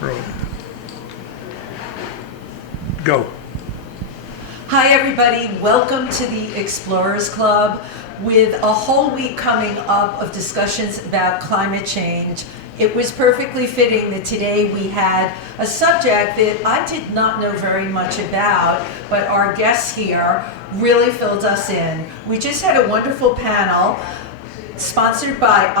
Roll. Go. Hi everybody, welcome to the Explorers Club with a whole week coming up of discussions about climate change. It was perfectly fitting that today we had a subject that I did not know very much about, but our guests here really filled us in. We just had a wonderful panel sponsored by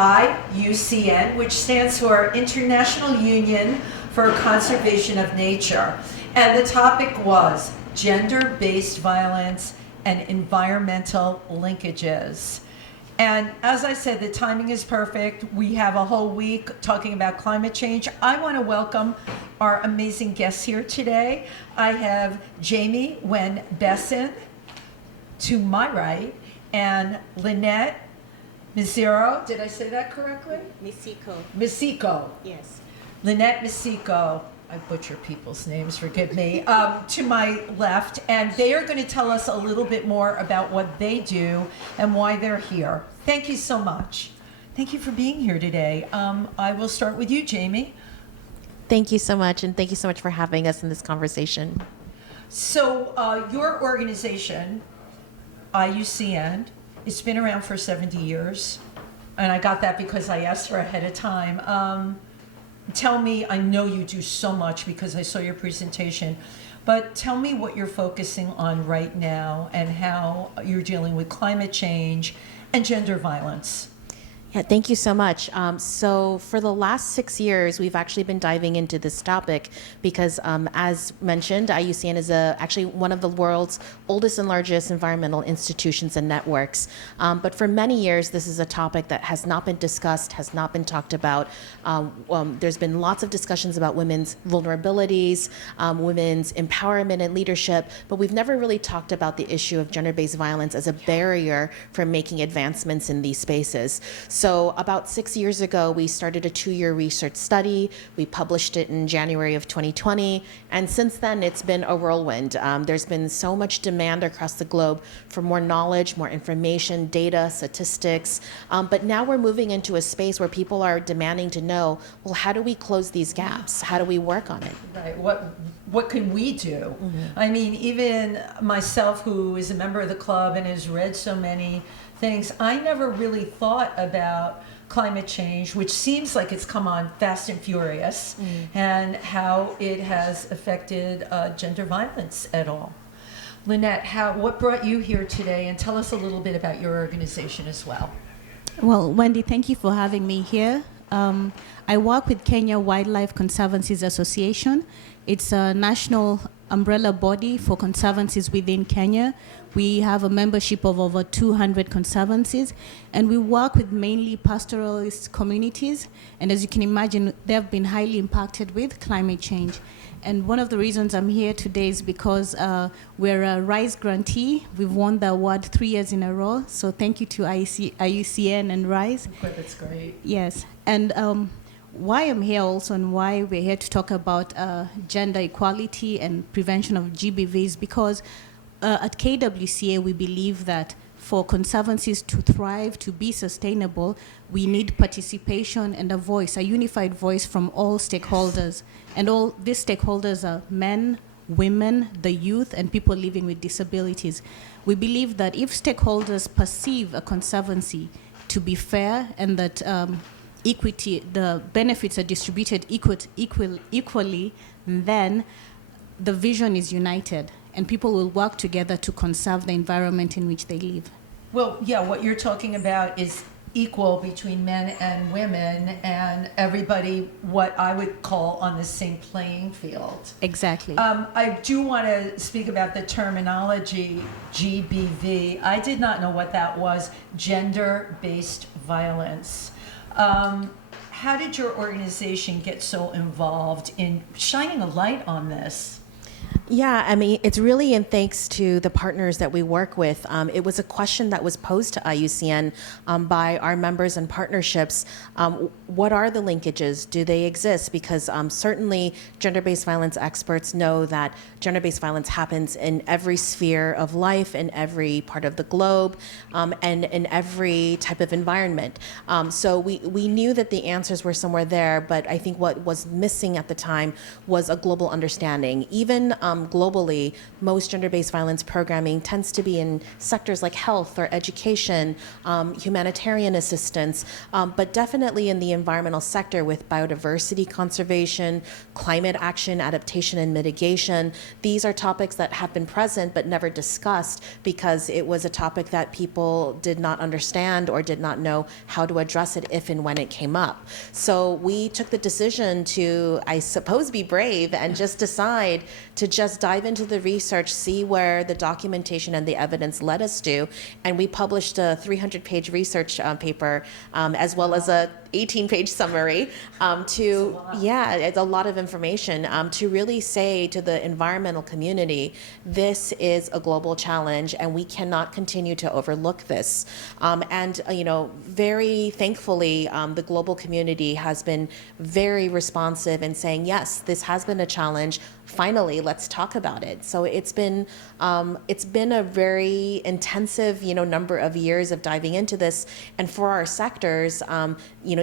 IUCN, which stands for International Union for Conservation of Nature. And the topic was gender-based violence and environmental linkages. And as I said, the timing is perfect. We have a whole week talking about climate change. I want to welcome our amazing guests here today. I have Jamie Wen Besson to my right, and Lynette Mizero. Did I say that correctly? Misico. Yes. Lynette Misico. I butcher people's names, forgive me, to my left, and they are going to tell us a little bit more about what they do and why they're here. Thank you so much. Thank you for being here today. I will start with you, Jamie. Thank you so much, and thank you so much for having us in this conversation. So your organization, IUCN, it's been around for 70 years, and I got that because I asked her ahead of time. Tell me, I know you do so much because I saw your presentation, but tell me what you're focusing on right now and how you're dealing with climate change and gender violence. Yeah, thank you so much. So for the last 6 years, we've actually been diving into this topic because, as mentioned, IUCN is actually one of the world's oldest and largest environmental institutions and networks. But for many years, this is a topic that has not been discussed, has not been talked about. There's been lots of discussions about women's vulnerabilities, women's empowerment and leadership, but we've never really talked about the issue of gender-based violence as a barrier for making advancements in these spaces. So about 6 years ago, we started a 2-year research study. We published it in January of 2020. And since then, it's been a whirlwind. There's been so much demand across the globe for more knowledge, more information, data, statistics. But now we're moving into a space where people are demanding to know, well, how do we close these gaps? How do we work on it? Right. What can we do? Mm-hmm. I mean, even myself, who is a member of the club and has read so many things, I never really thought about climate change, which seems like it's come on fast and furious, and how it has affected gender violence at all. Lynette, what brought you here today? And tell us a little bit about your organization as well. Well, Wendy, thank you for having me here. I work with Kenya Wildlife Conservancies Association. It's a national umbrella body for conservancies within Kenya. We have a membership of over 200 conservancies, and we work with mainly pastoralist communities. And as you can imagine, they have been highly impacted with climate change. And one of the reasons I'm here today is because we're a RISE grantee. We've won the award 3 years in a row. So thank you to IUCN and RISE. That's great. Yes. And why I'm here also, and why we're here to talk about gender equality and prevention of GBVs, because at KWCA we believe that for conservancies to thrive, to be sustainable, we need participation and a voice, a unified voice from all stakeholders. And all these stakeholders are men, women, the youth, and people living with disabilities. We believe that if stakeholders perceive a conservancy to be fair and that equity, the benefits are distributed equally, then the vision is united and people will work together to conserve the environment in which they live. Well, yeah, what you're talking about is equal between men and women, and everybody what I would call on the same playing field. Exactly. I do want to speak about the terminology GBV. I did not know what that was, gender-based violence. How did your organization get so involved in shining a light on this? Yeah, I mean, it's really in thanks to the partners that we work with. It was a question that was posed to IUCN by our members and partnerships. What are the linkages? Do they exist? Because certainly gender-based violence experts know that gender-based violence happens in every sphere of life, in every part of the globe, and in every type of environment. So we knew that the answers were somewhere there, but I think what was missing at the time was a global understanding. Even globally, most gender-based violence programming tends to be in sectors like health or education, humanitarian assistance, but definitely in the environmental sector with biodiversity conservation, climate action, adaptation and mitigation. These are topics that have been present but never discussed because it was a topic that people did not understand or did not know how to address it if and when it came up. So we took the decision to, I suppose, be brave and just decide to just dive into the research, see where the documentation and the evidence led us to, and we published a 300-page research paper as well as a 18-page summary it's a lot of information to really say to the environmental community, this is a global challenge and we cannot continue to overlook this. Very thankfully, the global community has been very responsive in saying, yes, this has been a challenge. Finally, let's talk about it. So it's been a very intensive, number of years of diving into this. And for our sectors,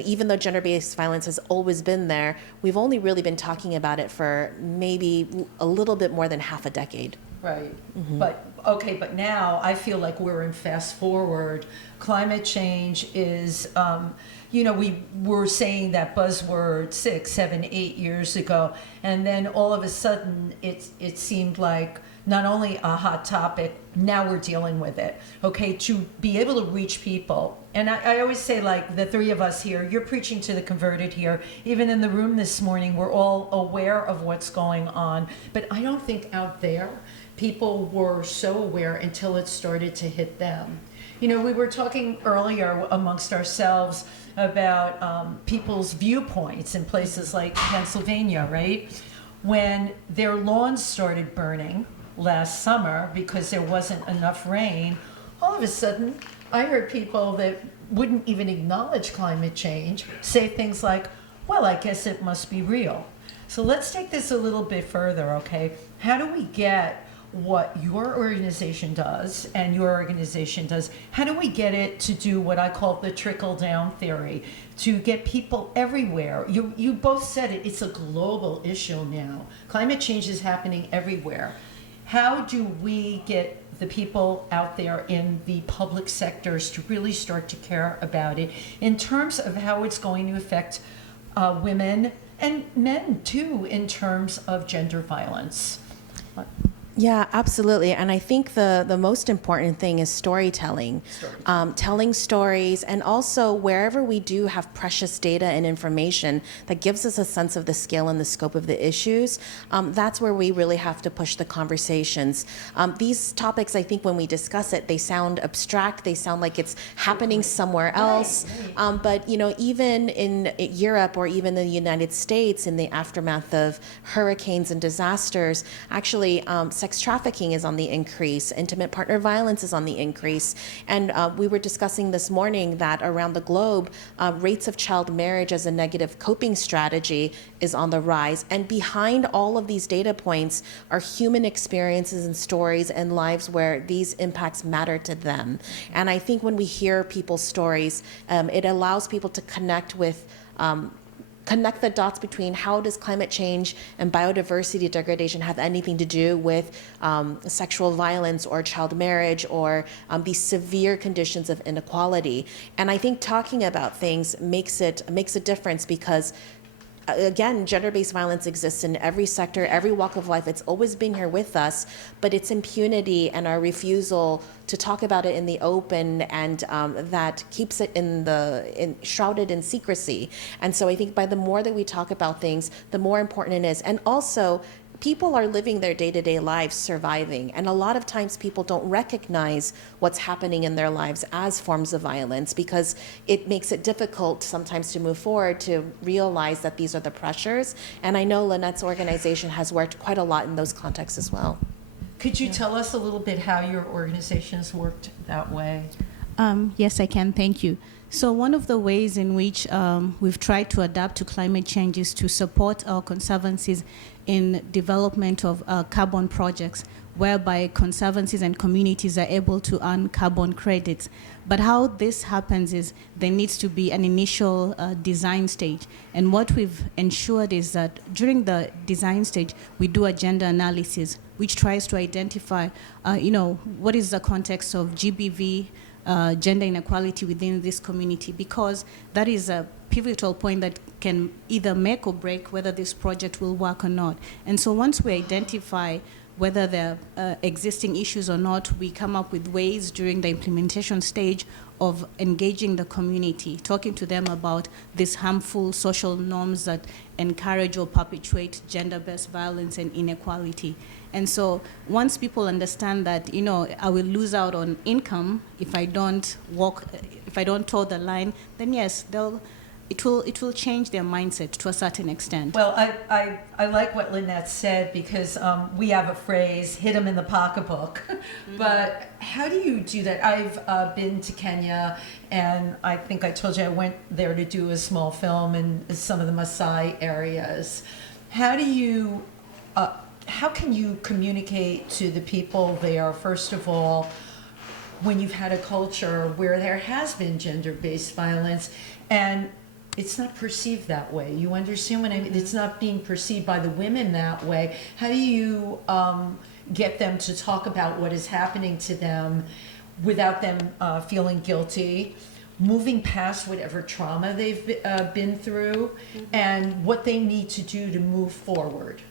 even though gender-based violence has always been there, we've only really been talking about it for maybe a little bit more than half a decade. Right. But now I feel like we're in fast forward. Climate change is, we were saying that buzzword 6, 7, 8 years ago, and then all of a sudden it seemed like not only a hot topic, now we're dealing with it, okay, to be able to reach people. And I always say, like, the three of us here, you're preaching to the converted here. Even in the room this morning, we're all aware of what's going on. But I don't think out there people were so aware until it started to hit them. We were talking earlier amongst ourselves about people's viewpoints in places like Pennsylvania, right? When their lawns started burning last summer because there wasn't enough rain, all of a sudden I heard people that wouldn't even acknowledge climate change say things like, well, I guess it must be real. So let's take this a little bit further, okay? How do we get what your organization does and your organization does, how do we get it to do what I call the trickle-down theory, to get people everywhere? You both said it, it's a global issue now. Climate change is happening everywhere. How do we get the people out there in the public sectors to really start to care about it in terms of how it's going to affect women and men too in terms of gender violence? Yeah, absolutely. And I think the most important thing is storytelling. Telling stories, and also wherever we do have precious data and information that gives us a sense of the scale and the scope of the issues, that's where we really have to push the conversations. These topics, I think when we discuss it, they sound abstract, they sound like it's happening somewhere else. But even in Europe or even the United States, in the aftermath of hurricanes and disasters, actually sex trafficking is on the increase, intimate partner violence is on the increase, and we were discussing this morning that around the globe, rates of child marriage as a negative coping strategy is on the rise, and behind all of these data points are human experiences and stories and lives where these impacts matter to them. And I think when we hear people's stories, it allows people to connect the dots between how does climate change and biodiversity degradation have anything to do with sexual violence or child marriage or these severe conditions of inequality. And I think talking about things makes a difference because again, gender-based violence exists in every sector, every walk of life. It's always been here with us, but its impunity and our refusal to talk about it in the open and that keeps it shrouded in secrecy. And so I think by the more that we talk about things, the more important it is. And also, people are living their day-to-day lives surviving, and a lot of times people don't recognize what's happening in their lives as forms of violence because it makes it difficult sometimes to move forward to realize that these are the pressures. And I know Lynette's organization has worked quite a lot in those contexts as well. Could you tell us a little bit how your organization's worked that way? Yes, I can. Thank you. So one of the ways in which we've tried to adapt to climate change is to support our conservancies in development of carbon projects, whereby conservancies and communities are able to earn carbon credits. But how this happens is there needs to be an initial design stage. And what we've ensured is that during the design stage, we do a gender analysis, which tries to identify, what is the context of GBV, gender inequality within this community, because that is a pivotal point that can either make or break whether this project will work or not. And so once we identify whether there are existing issues or not, we come up with ways during the implementation stage of engaging the community, talking to them about these harmful social norms that encourage or perpetuate gender-based violence and inequality. And so once people understand that, I will lose out on income if I don't toe the line, then yes, it will change their mindset to a certain extent. Well, I like what Lynette said because we have a phrase, hit them in the pocketbook. Mm-hmm. But how do you do that? I've been to Kenya, and I think I told you I went there to do a small film in some of the Maasai areas. How can you communicate to the people there, first of all, when you've had a culture where there has been gender-based violence and it's not perceived that way? You understand what I mean? It's not being perceived by the women that way. How do you get them to talk about what is happening to them without them feeling guilty, moving past whatever trauma they've been through, and what they need to do to move forward?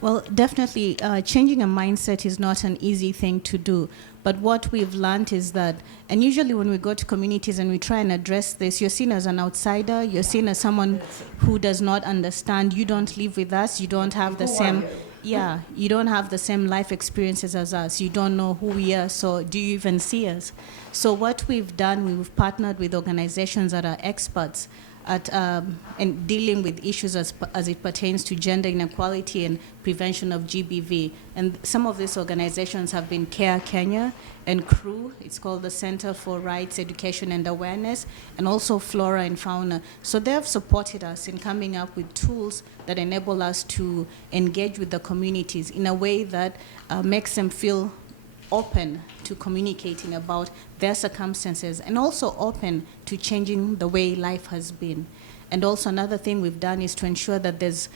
Well, definitely, changing a mindset is not an easy thing to do. But what we've learned is that, and usually when we go to communities and we try and address this, you're seen as an outsider, you're seen as someone who does not understand, you don't live with us, you don't have the same, you don't have the same life experiences as us, you don't know who we are, so do you even see us? So what we've done, we've partnered with organizations that are experts at and dealing with issues as it pertains to gender inequality and prevention of GBV. And some of these organizations have been CARE Kenya and CREW, it's called the Center for Rights, Education and Awareness, and also Flora and Fauna. So they have supported us in coming up with tools that enable us to engage with the communities in a way that makes them feel open to communicating about their circumstances and also open to changing the way life has been. And also another thing we've done is to ensure that there's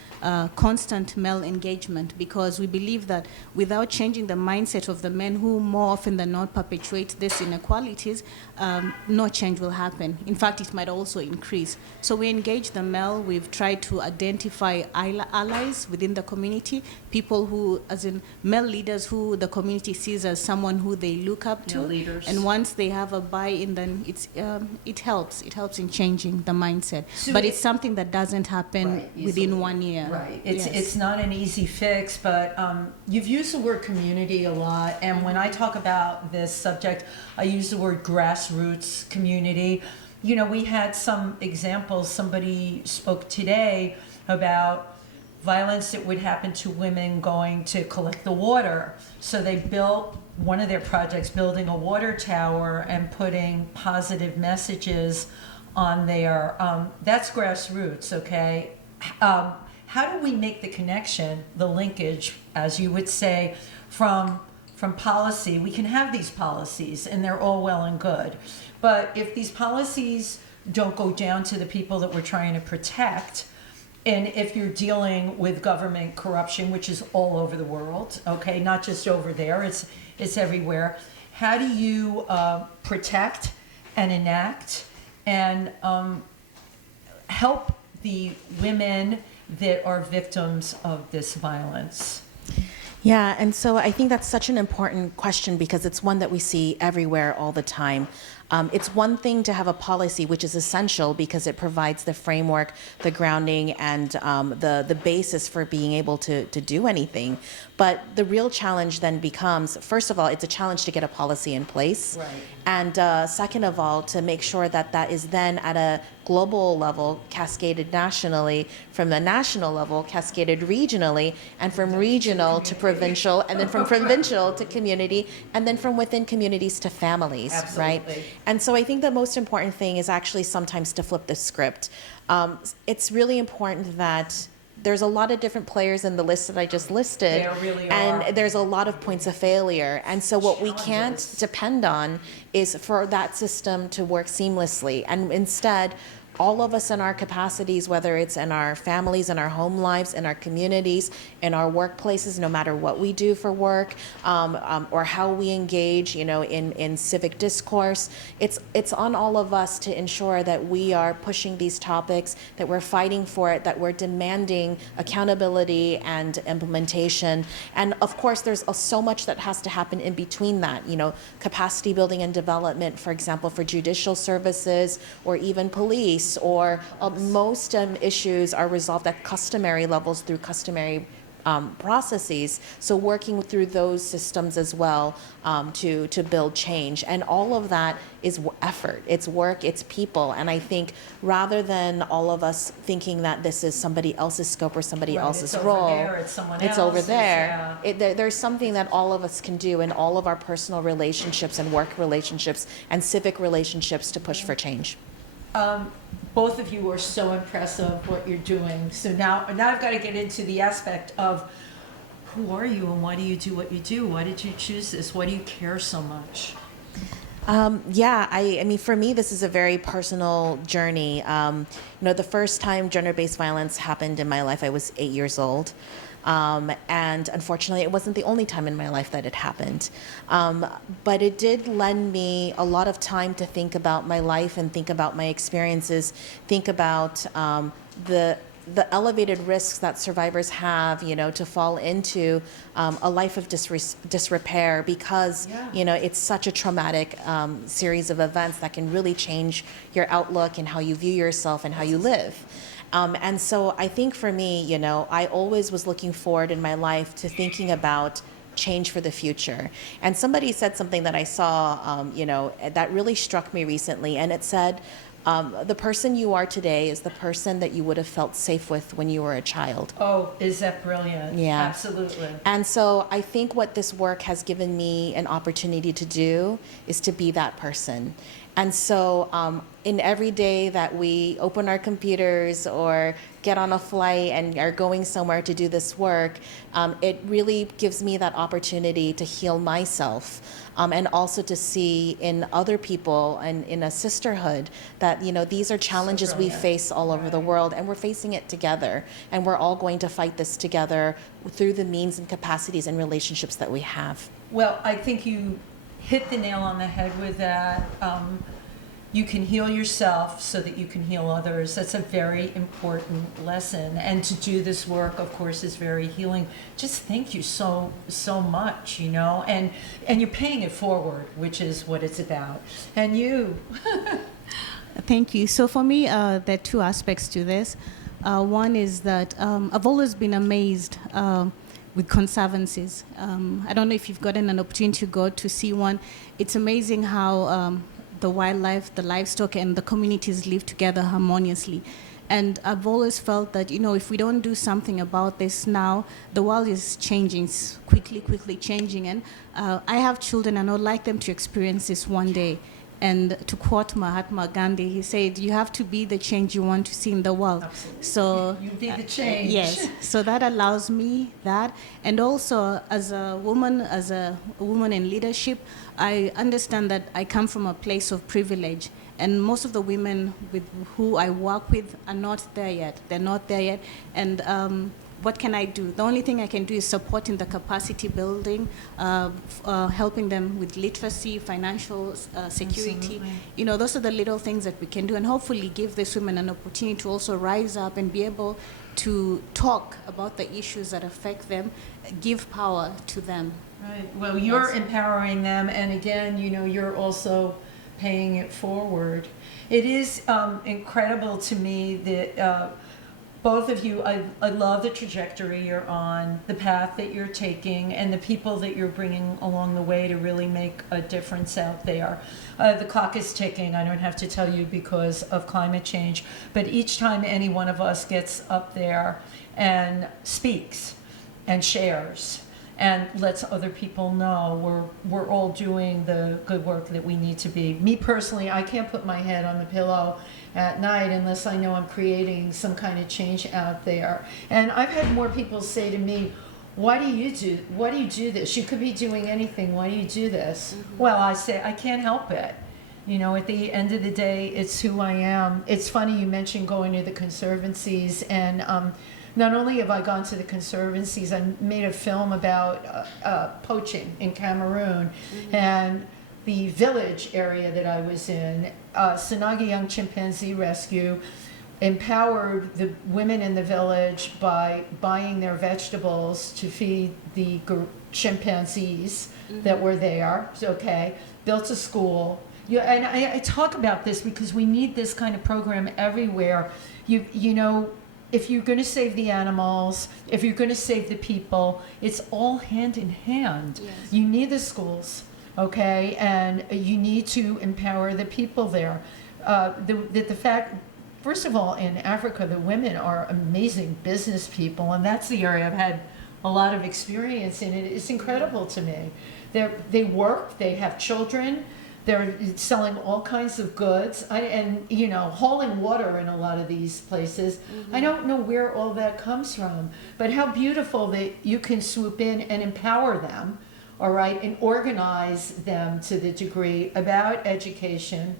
constant male engagement, because we believe that without changing the mindset of the men who more often than not perpetuate these inequalities, no change will happen. In fact, it might also increase. So we engage the male. We've tried to identify allies within the community, people who, as in male leaders who the community sees as someone who they look up to. Leaders. And once they have a buy-in, then it helps. It helps in changing the mindset. So but it's something that doesn't happen within 1 year. Right. It's not an easy fix, but you've used the word community a lot. And when I talk about this subject, I use the word grassroots community. We had some examples. Somebody spoke today about violence that would happen to women going to collect the water. So they built one of their projects, building a water tower and putting positive messages on there. That's grassroots, okay? How do we make the connection, the linkage, as you would say, from policy? We can have these policies and they're all well and good, but if these policies don't go down to the people that we're trying to protect, and if you're dealing with government corruption, which is all over the world, okay, not just over there, it's everywhere, how do you protect and enact and help the women that are victims of this violence? Yeah, and so I think that's such an important question because it's one that we see everywhere all the time. It's one thing to have a policy, which is essential because it provides the framework, the grounding, and the basis for being able to do anything. But the real challenge then becomes, first of all, it's a challenge to get a policy in place. Right. And second of all, to make sure that that is then at a global level cascaded nationally, from the national level cascaded regionally, and from regional to provincial, and then from provincial to community, and then from within communities to families, right? Absolutely. And so I think the most important thing is actually sometimes to flip the script. It's really important that there's a lot of different players in the list that I just listed. There really are. And there's a lot of points of failure. And so what we can't Challenges. depend on is for that system to work seamlessly. And instead, all of us in our capacities, whether it's in our families, in our home lives, in our communities, in our workplaces, no matter what we do for work, or how we engage, in civic discourse, it's on all of us to ensure that we are pushing these topics, that we're fighting for it, that we're demanding accountability and implementation. And of course, there's so much that has to happen in between that, capacity building and development, for example, for judicial services or even police, or most issues are resolved at customary levels through customary processes. So working through those systems as well to build change. And all of that is effort, it's work, it's people. And I think rather than all of us thinking that this is somebody else's scope or somebody Right, else's it's role, over there, it's someone it's over else's, there. yeah. There's something that all of us can do in all of our personal relationships and work relationships and civic relationships to push for change. Both of you are so impressive what you're doing. So now I've got to get into the aspect of who are you and why do you do what you do? Why did you choose this? Why do you care so much? I mean, for me, this is a very personal journey. The first time gender-based violence happened in my life, I was 8 years old. And unfortunately, it wasn't the only time in my life that it happened. But it did lend me a lot of time to think about my life and think about my experiences, think about the elevated risks that survivors have, to fall into a life of disrepair because, it's such a traumatic series of events that can really change your outlook and how you view yourself and how you live. And so I think for me, I always was looking forward in my life to thinking about change for the future. And somebody said something that I saw, that really struck me recently. And it said, the person you are today is the person that you would have felt safe with when you were a child. Oh, is that brilliant? Yeah. Absolutely. And so I think what this work has given me an opportunity to do is to be that person. And so in every day that we open our computers or get on a flight and are going somewhere to do this work, it really gives me that opportunity to heal myself and also to see in other people and in a sisterhood that, these are challenges we face all over the world and we're facing it together. And we're all going to fight this together through the means and capacities and relationships that we have. Well, I think you hit the nail on the head with that. You can heal yourself so that you can heal others. That's a very important lesson. And to do this work, of course, is very healing. Just thank you so much, and you're paying it forward, which is what it's about. And you. Thank you. So for me, there are two aspects to this. One is that I've always been amazed with conservancies. I don't know if you've gotten an opportunity to go to see one. It's amazing how the wildlife, the livestock, and the communities live together harmoniously. And I've always felt that, if we don't do something about this now, the world is changing, quickly changing. And I have children, and I would like them to experience this one day. And to quote Mahatma Gandhi, he said, you have to be the change you want to see in the world. Absolutely. So You be the change. Yes, so that allows me that. And also as a woman in leadership, I understand that I come from a place of privilege. And most of the women with who I work with are not there yet. They're not there yet. And what can I do? The only thing I can do is supporting the capacity building, helping them with literacy, financial security. Absolutely. Those are the little things that we can do, and hopefully give these women an opportunity to also rise up and be able to talk about the issues that affect them, give power to them. Right. Well, you're empowering them, and again, you're also paying it forward. It is incredible to me that both of you, I love the trajectory you're on, the path that you're taking, and the people that you're bringing along the way to really make a difference out there. The clock is ticking, I don't have to tell you because of climate change, but each time any one of us gets up there and speaks and shares and lets other people know we're all doing the good work that we need to be. Me personally, I can't put my head on the pillow at night unless I know I'm creating some kind of change out there. And I've had more people say to me, why do you do this? You could be doing anything. Why do you do this? Well, I say, I can't help it. You know, at the end of the day, it's who I am. It's funny you mentioned going to the conservancies, and not only have I gone to the conservancies, I made a film about poaching in Cameroon, and the village area that I was in, Sanagi Young Chimpanzee Rescue empowered the women in the village by buying their vegetables to feed the chimpanzees that were there, okay, built a school. And I talk about this because we need this kind of program everywhere. You know, if you're going to save the animals, if you're going to save the people, it's all hand in hand. Yes. You need the schools, okay, and you need to empower the people there. The fact, first of all, in Africa, the women are amazing business people, and that's the area I've had a lot of experience in. It's incredible to me. They work, they have children, they're selling all kinds of goods, and you know, hauling water in a lot of these places. I don't know where all that comes from, but how beautiful that you can swoop in and empower them, all right, and organize them to the degree about education,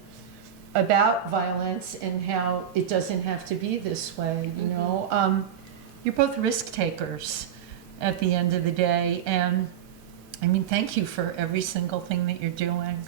about violence, and how it doesn't have to be this way, you know. You're both risk takers at the end of the day, and I mean, thank you for every single thing that you're doing.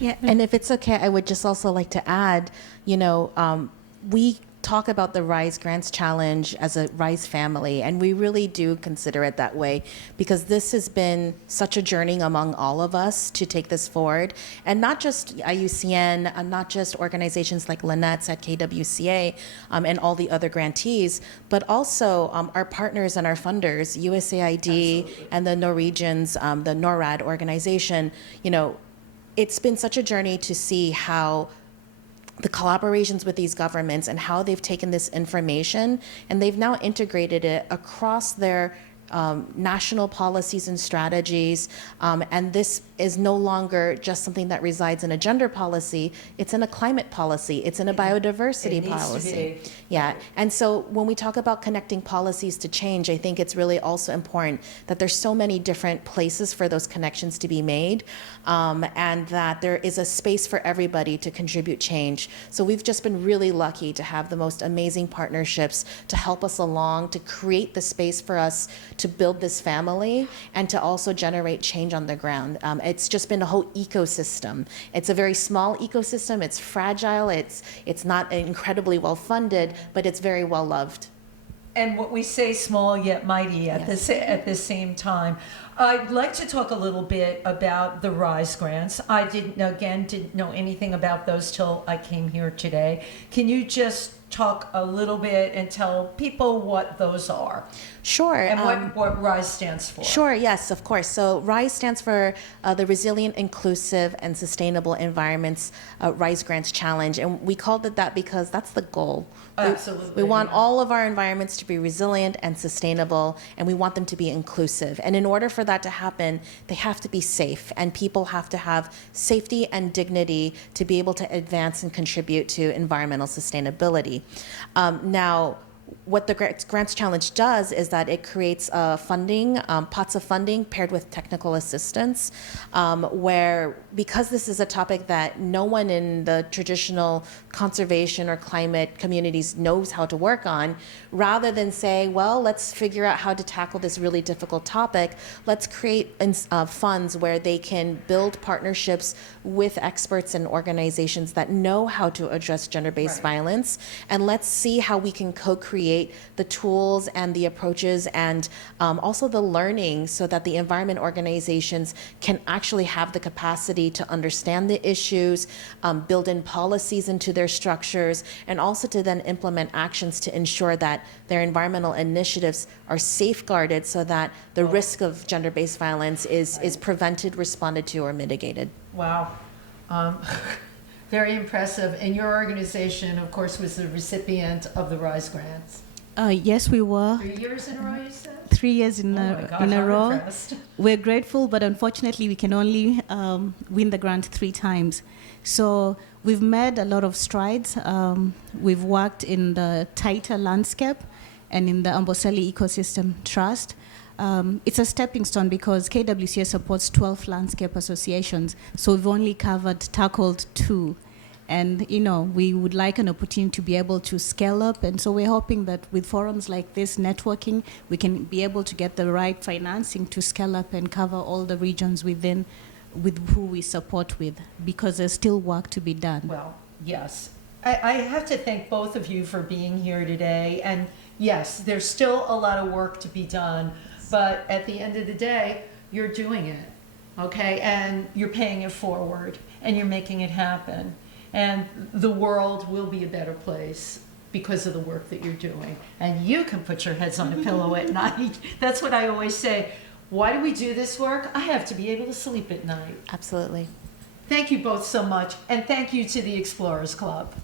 Yeah, and if it's okay, I would just also like to add, you know, we talk about the RISE Grants Challenge as a RISE family, and we really do consider it that way because this has been such a journey among all of us to take this forward, and not just IUCN, not just organizations like Lynette's at KWCA and all the other grantees, but also our partners and our funders, USAID. Absolutely. And the Norwegians, the NORAD organization. You know, it's been such a journey to see how the collaborations with these governments and how they've taken this information and they've now integrated it across their national policies and strategies. And this is no longer just something that resides in a gender policy, it's in a climate policy, it's in a biodiversity policy. Yeah, and so when we talk about connecting policies to change, I think it's really also important that there's so many different places for those connections to be made, and that there is a space for everybody to contribute change. So we've just been really lucky to have the most amazing partnerships to help us along, to create the space for us to build this family and to also generate change on the ground. It's just been a whole ecosystem. It's a very small ecosystem. It's fragile. It's not incredibly well funded, but it's very well loved. And what we say, small yet mighty at the same time. I'd like to talk a little bit about the RISE grants. I didn't know anything about those till I came here today. Can you just talk a little bit and tell people what those are? Sure. And what RISE stands for. Sure, yes, of course. So RISE stands for the Resilient, Inclusive, and Sustainable Environments RISE Grants Challenge. And we called it that because that's the goal. Absolutely. We want all of our environments to be resilient and sustainable, and we want them to be inclusive. And in order for that to happen, they have to be safe, and people have to have safety and dignity to be able to advance and contribute to environmental sustainability. Now, what the Grants Challenge does is that it creates funding, pots of funding paired with technical assistance, where because this is a topic that no one in the traditional conservation or climate communities knows how to work on, rather than say, well, let's figure out how to tackle this really difficult topic, let's create funds where they can build partnerships with experts and organizations that know how to address gender-based violence, and let's see how we can co-create create the tools and the approaches and also the learning so that the environment organizations can actually have the capacity to understand the issues, build in policies into their structures, and also to then implement actions to ensure that their environmental initiatives are safeguarded so that the risk of gender-based violence is prevented, responded to, or mitigated. Wow. Very impressive. And your organization, of course, was the recipient of the RISE grants. Yes, we were. 3 years in a row, you said? 3 years in Oh my gosh, a I'm row. impressed. We're grateful, but unfortunately, we can only win the grant 3 times. So we've made a lot of strides. We've worked in the tighter landscape and in the Amboseli Ecosystem Trust. It's a stepping stone because KWCA supports 12 landscape associations, so we've only tackled 2. And, we would like an opportunity to be able to scale up. And so we're hoping that with forums like this, networking, we can be able to get the right financing to scale up and cover all the regions with who we support with, because there's still work to be done. Well, yes. I have to thank both of you for being here today. And yes, there's still a lot of work to be done. But at the end of the day, you're doing it, okay? And you're paying it forward, and you're making it happen. And the world will be a better place because of the work that you're doing. And you can put your heads on a pillow at night. That's what I always say. Why do we do this work? I have to be able to sleep at night. Absolutely. Thank you both so much. And thank you to the Explorers Club.